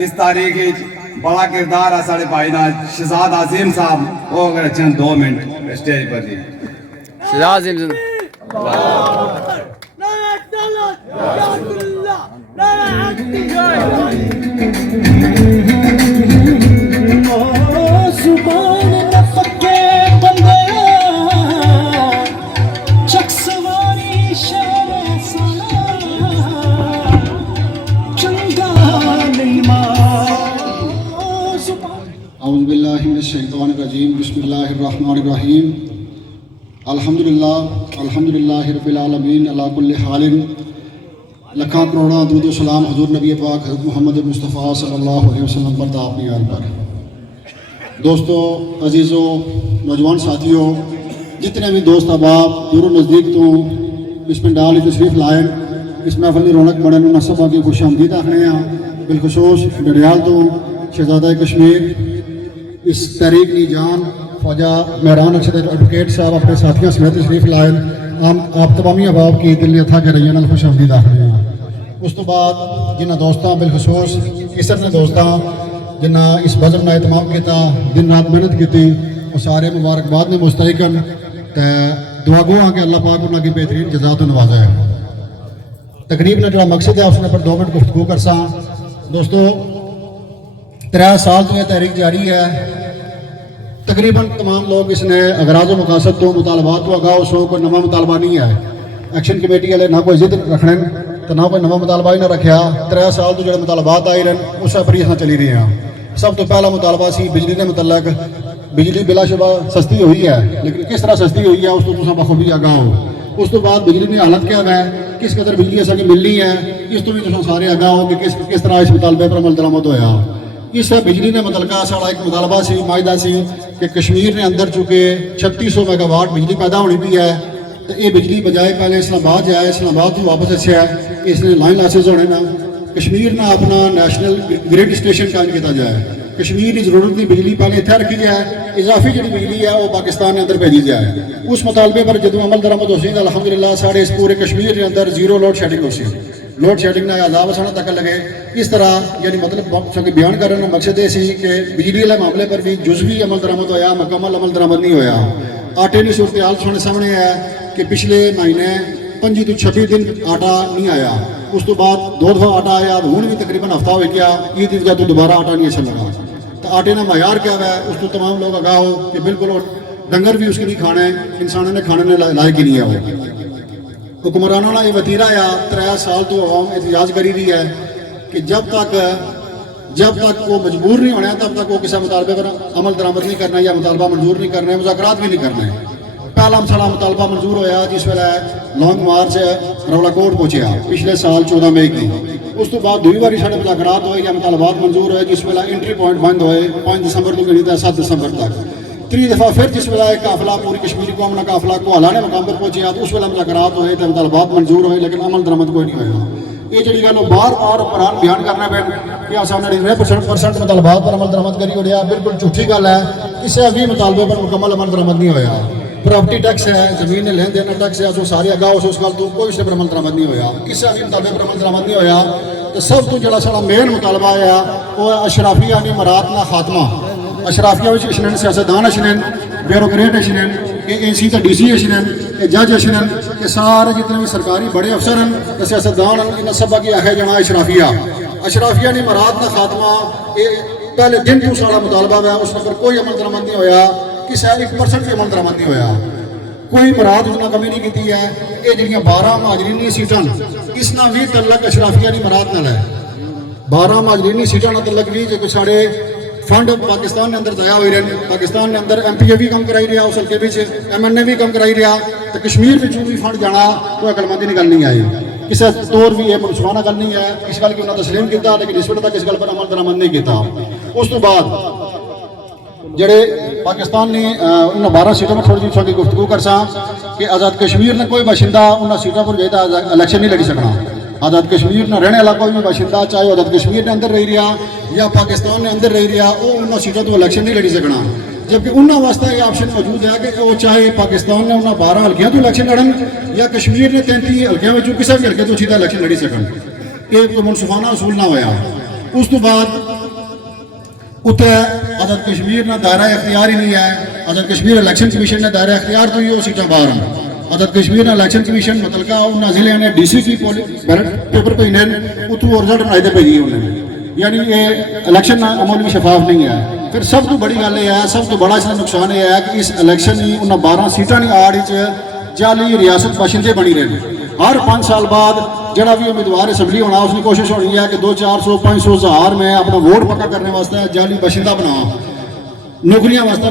اس تاریخ بڑا کردار ہے ساڑے بھائی نا شہزاد عظیم صاحب وہ اگر چند 2 منٹ اسٹیج پر دی شہزاد عظیم اعوذ باللہ من الشیطان الرجیم بسم اللہ الرحمن الرحیم الحمدللہ رب العالمین علی کل حال لکھاں کروڑاں درود و سلام حضور نبی پاک حضرت محمد مصطفیٰ صلی اللہ علیہ وسلم پر تا اپنی آل پر دوستو عزیزو نوجوان ساتھیوں جتنے بھی دوست احباب دور و نزدیک تو اس پنڈال کی تشریف لائیں اس محفل کی رونق بڑھن انہاں سبھا کی خوش آمدید آخنے ہیں بالخصوص ڈڈیال تو شہزادہ کشمیر اس تحریک کی جان خواجہ مہران اکشر ایڈوکیٹ صاحب اپنے ساتھیوں سمیت تشریف لائے آپ تمامی احباب کی دل تھا کہ رہی خوش آمدید آخر ہیں اس تو بعد جنہ دوستاں بالخصوص کسر نے دوستاں جنہ اس بزم نے اہتمام کیتا دن رات محنت کی تھی وہ سارے مبارکباد نے مستحقن دعا گو ہاں کہ اللہ پاک انہوں کی بہترین جزات و نوازا ہے تقریب نے جڑا مقصد ہے اس نے پر 2 منٹ گفتگو کر سا دوستو 3 سال تو یہ تحریک جاری ہے تقریباً تمام لوگ اس نے اغراض و مقاصد تو مطالبات تو آگاہ اس کوئی نواں مطالبہ نہیں ہے ایکشن کمیٹی والے نہ کوئی ضد رکھنے تو نہ کوئی نواں مطالبہ ہی نہ رکھا 3 سال تو جڑے مطالبات آئی رہے اس پر ہی چلی رہے ہیں سب تو پہلا مطالبہ سی بجلی کے متعلق بجلی بلا شبہ سستی ہوئی ہے لیکن کس طرح سستی ہوئی ہے اس تو تصا بخوبی آگاہ ہو اس تو بعد بجلی کی حالت کیا ہے کس قدر بجلی اصل ملنی ہے اس تو بھی تصا سارے آگاہ ہو کہ کس طرح اس مطالبے پر عمل درآمد ہوا اس بجلی نے متعلقہ سارا ایک مطالبہ سی معاہدہ سی کہ کشمیر نے اندر چکے 3600 میگا واٹ بجلی پیدا ہونی بھی ہے تو یہ بجلی بجائے پہلے اسلام آباد جائے اسلام آباد تو واپس اچھا ہے اس نے لائن لاسز ہونے نا کشمیر نہ اپنا نیشنل گریڈ اسٹیشن قائم کیا جائے کشمیر کی ضرورت کی بجلی پہلے اتنے رکھی جائے اضافی جی بجلی ہے وہ پاکستان کے اندر بھیجی جائے اس مطالبے پر جدو عمل درآمد ہو سی تو الحمدللہ سارے اس پورے کشمیر کے اندر 0 لوڈ شیڈنگ ہو سی لوڈ شیڈنگ نے عذاب آسانا تک لگے اس طرح یعنی مطلب بیان کرنے کا مقصد یہ سی کہ بجلی والے معاملے پر بھی جزوی عمل درآمد ہوا مکمل عمل درآمد نہیں ہوا آٹے کی صورتحال سونے سامنے ہے کہ پچھلے مہینے 25 تو 26 دن آٹا نہیں آیا اس تو بعد 2 دفعہ آٹا آیا ہوں بھی تقریباً ہفتہ ہو گیا عید عید کا تو دوبارہ آٹا نہیں اچھا لگا تو آٹے نے معیار کیا ہوا ہے اس کو تمام لوگ آگاہ ہو کہ بالکل ڈنگر بھی اس کی نہیں کھانے انسانوں نے کھانے لائق ہی نہیں ہے وہ حکمرانوں نے یہ وتیرہ یا 3 سال تو عوام احتجاج کری رہی ہے کہ جب تک وہ مجبور نہیں ہونا تب تک وہ کسی مطالبے پر عمل درآمد نہیں کرنا یا مطالبہ منظور نہیں کرنا مذاکرات بھی نہیں کرنے پہلا مسئلہ مطالبہ منظور ہوا جس ویلے لانگ مارچ رولا کوٹ پہنچیا پچھلے سال 14 مئی کی اس تو بعد 2 بار سارے مذاکرات ہوئے یا مطالبات منظور ہوئے جس ویلے انٹری پوائنٹ بند ہوئے 5 دسمبر تو گنی تھا 7 دسمبر تک 3 دفعہ پھر جس ویلے قافلہ پوری کشمیری قوم کا قافلہ کوہالہ نے مقام پر پہنچیا تو اس ویلے مذاکرات ہوئے تو مطالبات منظور ہوئے لیکن عمل درآمد کوئی نہیں ہوا یہ جڑی گل بار بار قرآن بیان کرنا پہ کہ اصل 99% مطالبات پر عمل درآمد کری ہو رہا بالکل جھوٹھی گل ہے اسے ابھی مطالبے پر مکمل عمل درآمد نہیں ہوا پراپرٹی ٹیکس ہے زمین نے لین دین ٹیکس ہے جو سارے آگاہ اس گل تو کوئی اس پر عمل درآمد نہیں ہوا کسی بھی مطالبے پر عمل درآمد نہیں ہوا تو سب تو جڑا سارا مین مطالبہ ہے وہ اشرافیہ یعنی مراد کا خاتمہ اشرافیہ اشنن سیاستدان اشنن بیوروکریٹ اشنن اے سی تو ڈی سی اشنن جج اشنن کہ سارے جتنے بھی سرکاری بڑے افسر ہیں سیاستدان ان سبا کی ہے جنا اشرافیہ نے مراد کا خاتمہ پہلے دن تو سارا مطالبہ ہے اس پر کوئی عمل درآمد نہیں ہوا کسی 1% بھی عمل درآمد نہیں ہوا کوئی مراد اتنا کمی نہیں کی ہے یہ جڑیاں 12 مہاجرینی سیٹاں اس نہ بھی تعلق اشرافیہ کی مراد نہ ہے 12 مہاجرینی سیٹاں نہ تعلق بھی جو سارے فنڈ پاکستان نے اندر ضائع ہوئی رہے پاکستان نے اندر ایم پی اے بھی کم کرائی رہا اس حلقے بھی ایم این اے بھی کم کرائی رہا تو کشمیر بھی فنڈ جانا کوئی عقلمندی کی گل نہیں آئی کسی طور بھی یہ منصوبانہ گل نہیں ہے اس گل کی انہوں نے تسلیم کیا لیکن اس وقت تک اس گل پر عمل درآمد نہیں کیا اس تو بعد جڑے پاکستان نے ان 12 سیٹوں میں تھوڑی جی گفتگو کر سا کہ آزاد کشمیر نے کوئی باشندہ ان سیٹوں پر جائے الیکشن نہیں لڑی سکنا آزاد کشمیر نہ رہنے والا کوئی بھی باشندہ چاہے آزاد کشمیر نے اندر رہی رہا یا پاکستان نے اندر رہی رہا وہ ان سیٹوں تو الیکشن نہیں لڑی سکنا جبکہ انہوں واسطے یہ آپشن موجود ہے کہ وہ چاہے پاکستان نے انہوں 12 حلقیاں تو الیکشن لڑن یا کشمیر نے 33 حلقیاں میں کسی بھی حلقے تو سیدھا الیکشن لڑی سکن یہ منصفانہ اصول نہ ہوا اس تو بعد اتنے آزاد کشمیر نہ دائرہ اختیار ہی نہیں ہے. آزاد کشمیر الیکشن کمیشن نے دائرہ اختیار تو ہی وہ سیٹاں باہر ہیں. آزاد کشمیر نے الیکشن کمیشن متعلقہ انہوں ضلع نے ڈی سی کی بیلٹ پیپر بھیجنے اتوں رزلٹ بنائے پہ گئی انہوں نے. یعنی یہ الیکشن عمل بھی شفاف نہیں ہے. پھر سب تو بڑی گل یہ ہے, سب تو بڑا اس کا نقصان یہ ہے کہ اس الیکشن ہی انہیں 12 سیٹاں کی آڑ جعلی ریاست باشندے بنی رہے ہیں. ہر 5 سال بعد جڑا بھی امیدوار اسمبلی ہونا اس کی کوشش ہونی ہے کہ 200 400 500 1000 میں اپنا ووٹ پکا کرنے واسطے جعلی باشندہ بنا, نوکریاں واسطے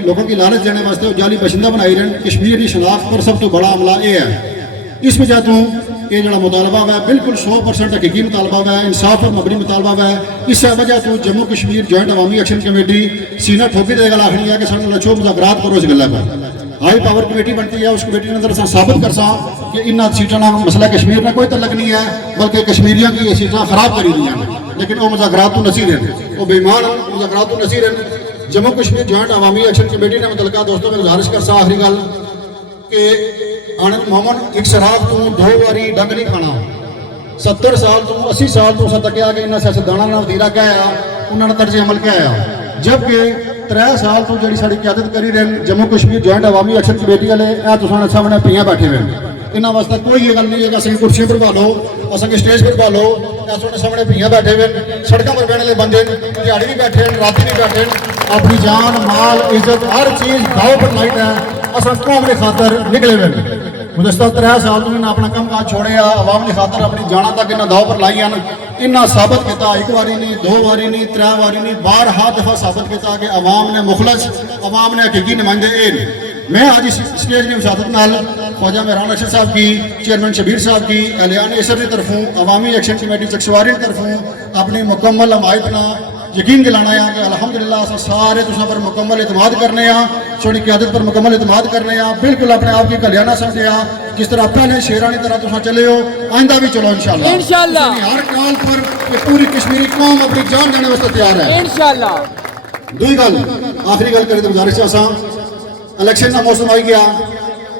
لوگوں کی لالچ دینے واسطے وہ جعلی باشندہ بنائی رہے ہیں. کشمیر کی شناخت پر سب تو بڑا عملہ یہ ہے. اس وجہ تو یہ جڑا مطالبہ ہے بالکل 100% حقیقی مطالبہ ہے, انصاف پر مبنی مطالبہ ہے. اس وجہ تو جموں کشمیر جوائنٹ عوامی ایکشن کمیٹی سینہ ٹھوکی دے گل آخری ہے کہ سارے لچھو مذاکرات کرو اس گلے پر. ہائی پاور کمیٹی بنتی ہے, اس کمیٹی نے اندر ثابت کر سا کہ ان سیٹوں کا مسئلہ کشمیر میں کوئی تعلق نہیں ہے بلکہ کشمیریوں کی یہ سیٹاں خراب کری دی ہیں. لیکن وہ مذاکرات تو نصیر ہیں, وہ بےمان مذاکرات تو نصیر ہیں. جموں کشمیر جوائنٹ عوامی ایکشن کمیٹی نے متعلقہ دوستوں میں گزارش کر سا آخری گل کہ آنند محمد ایک شراب تو 2 باری ڈنگ نہیں کھانا. 70 سال تو 80 سال تو اسے تکیا کہ انہیں سیاستدانوں نے وزیرہ کیا ہے, انہوں نے طرز عمل کیا ہے. جبکہ 3 سال تو جڑی ساری قیادت کری رہے جموں کشمیر جوائنٹ عوامی ایکشن کمیٹی والے تصاویر سامنے پیاں بیٹھے ہوئے ہیں. انہوں واسطے کوئی یہ گل نہیں ہے کہ اصل کرسیاں پر پا لو, اصل اسٹیج پر پا لو, سامنے پیاں بیٹھے ہوئے سڑکوں پر بہنے والے بندے دیہڑی بھی بیٹھے ہیں, رات بھی بیٹھے ہیں. اپنی جان مال عزت ہر چیز داؤ پر لائٹ ہے. اصل قوم کی خاطر نکلے ہوئے. گزشتہ 3 سال تو انہیں اپنا کام کاج چھوڑے, عوام کی خاطر اپنی جانا تک انہیں داؤ پر لائی ہیں. انہیں ثابت کیا 1 باری نہیں 2 باری نہیں 3 باری نہیں 12 دفعہ ثابت کیا کہ عوام نے مخلص, عوام نے حقیقی نمائندے. میں آج اس اسٹیج کی وساطت نال خواجہ مہران ارشد صاحب کی, چیئرمین شبیر صاحب کی, اہلیان اسر کی طرفوں عوامی ایکشن کمیٹی چکسواری کی طرفوں اپنی مکمل حمایت نہ یقین دلانا ہے کہ الحمدللہ سارے تساں پر مکمل اعتماد کرنے ہیں, سونی قیادت پر مکمل اعتماد کرنے ہیں. بالکل اپنے آپ کی کلیانہ سمجھے ہیں جس طرح پہلے شیرانی طرح تساں چلے ہو, آئندہ بھی چلو انشاءاللہ. ہر کال پر یہ پوری کشمیری قوم اپنی جان دینے واسطے تیار ہے انشاءاللہ. دوئی گل آخری گل کرے تو گزارش چاہساں, الیکشن کا موسم آئی گیا,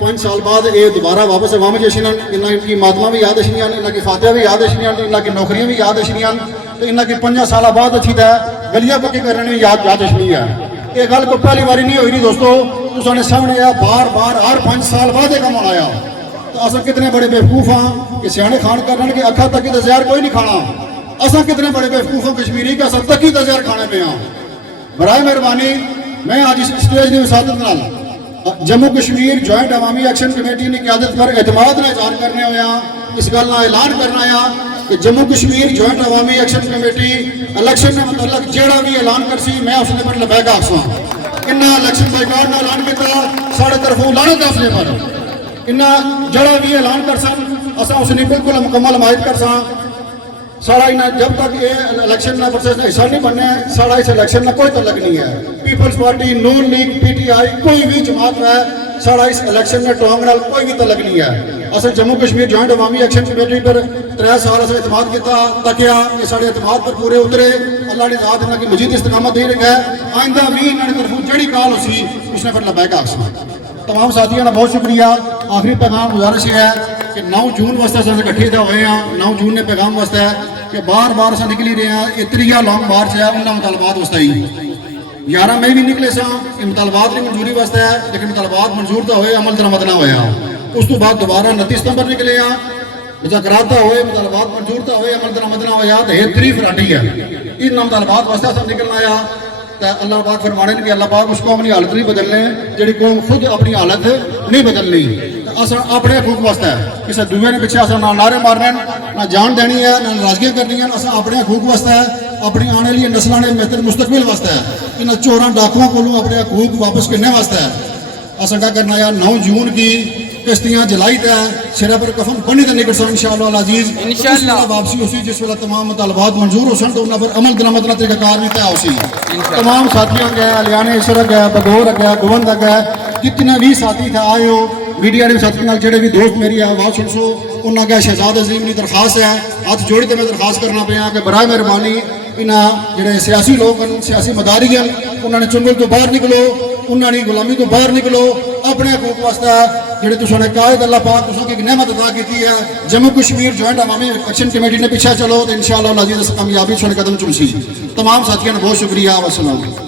5 سال بعد یہ دوبارہ واپس عوام جیسے ان کی ماتما بھی یاد اشنیاں, ان کی فاتحہ بھی یاد اشنیاں, ان کی نوکریاں بھی یاد اشنیاں, تو ان کی 5 سال بعد اچھی ہے گلیاں پکی کرنے بھی یاد اشنی ہے. یہ گل کو پہلی باری نہیں ہوئی نہیں دوستو, تو نے سامنے آیا بار بار ہر 5 سال بعد یہ کام آیا. تو اصل کتنے بڑے بیوقوف ہاں کہ سیانے خان کرنے کے اکھا تکی تو زہر کوئی نہیں کھانا. اصل کتنے بڑے بیوقوف ہوں کشمیری کہ اصل تکی تو زہر کھانے پہ ہاں. برائے مہربانی میں آج اس اسٹیج کی وساطت نال جموں کشمیر جوائنٹ عوامی ایکشن کمیٹی کی قیادت پر اعتماد کا اظہار کرنے ہوا, اس گل کا اعلان کرنا ہے کہ جموں کشمیر جوائنٹ عوامی ایکشن کمیٹی الیکشن کے متعلق جہاں بھی اعلان کرسی میں اس نے پر لبیک آخساں. انہیں الیکشن بائیکاٹ کا اعلان کیا سارے طرفوں لانت حوصلے پر. انہیں جہاں بھی اعلان کرسن اصل اس نے بالکل مکمل حمایت کرساں. سارا انہیں جب تک یہ الیکشن کا پروسیس حصہ نہیں بننے سارا اس الیکشن کا کوئی تعلق نہیں ہے. پیپلز پارٹی, نون لیگ, پی ٹی آئی کوئی بھی جماعت ہے سارا اس الیکشن میں ٹونگ نال کوئی بھی تعلق نہیں ہے. اصل جموں کشمیر جوائنٹ عوامی ایکشن کمیٹی پر 3 سال سے اعتماد کیا تکیا کہ سارے اعتماد پر پورے اترے. اللہ نے ذات انہوں کی مزید استقامت دے رکھا ہے. آئندہ بھی انہوں نے طرف جڑی کال اسی اس نے پر لبیک آخساں. تمام ساتھیوں کا بہت شکریہ. آخری پیغام گزارش یہ ہے کہ 9 جون واسطے سے اکٹھے ہوئے ہیں. 9 جون نے پیغام واسطے ہے کہ بار بار سے نکلی رہے ہیں. یہ 3 لانگ مارچ ہے انہوں مطالبات واسطے ہی. 11 مئی بھی نکلے سا یہ مطالبات کی منظوری واسطے ہے, لیکن مطالبات منظور تو ہوئے عمل درآمد نہ ہوا. اس تو بعد دوبارہ 29 ستمبر نکلے ہیں مذاکرات ہوئے, مطالبات منظور تو ہوئے عمل درآمد نہ ہوا. تو یہ 3 فراٹی ہے ان مطالبات واسطے سب نکلنا آیا. تو اللہ پاک فرمانے کہ اللہ پاک اس قوم کی حالت نہیں بدلنے جہی قوم خود اپنی حالت نہیں بدلنی. اصل اپنے حقوق واسطے ہے, کسی دوسرے نے پیچھے نہ نعرے مارنے نہ جان دینی ہے نہ ناراضگیاں کرنی ہیں. اصل اپنے حقوق واسطے ہے, اپنی آنے والی نسلوں نے بہتر مستقبل واسطے ہے, ان چوراں ڈاکوؤں کو اپنے حقوق واپس کرنے واسطے ہے. اصل کیا کرنا ہے 9 جون کی کشتیاں جلائی تے سرے پر کفن بنی تے نکل سن انشاءاللہ العزیز. انشاءاللہ واپسی ہوسی جس ویلے تمام مطالبات منظور ہو سن تو انہاں پر عمل درآمد نہ طریقہ کار بھی طے ہوسی. تمام ساتھیاں گئے الیانے اسر گئے بغور گئے گوند گئے جتنے بھی ساتھی تھے آئے ہو میڈیا کے ساتھی نال جڑے بھی دوست میری آواز سن سو انہاں کے شہزاد عظیم کی درخواست ہے ہاتھ جوڑ کے میں درخواست کرنا پیا کہ برائے مہربانی انہاں جڑے سیاسی لوگ ہیں سیاسی مداری ہیں انہوں نے چنگل تو باہر نکلو, انہوں نے غلامی تو باہر نکلو, اپنے حقوق واسطے جڑے تساں نے قائد اللہ پاک تساں کی ایک نعمت عطا کی ہے جموں کشمیر جوائنٹ عوامی ایکشن کمیٹی نے پیچھے چلو تو انشاءاللہ العزیز کامیابی سن قدم چمسی. تمام ساتھیوں نے بہت شکریہ. والسلام.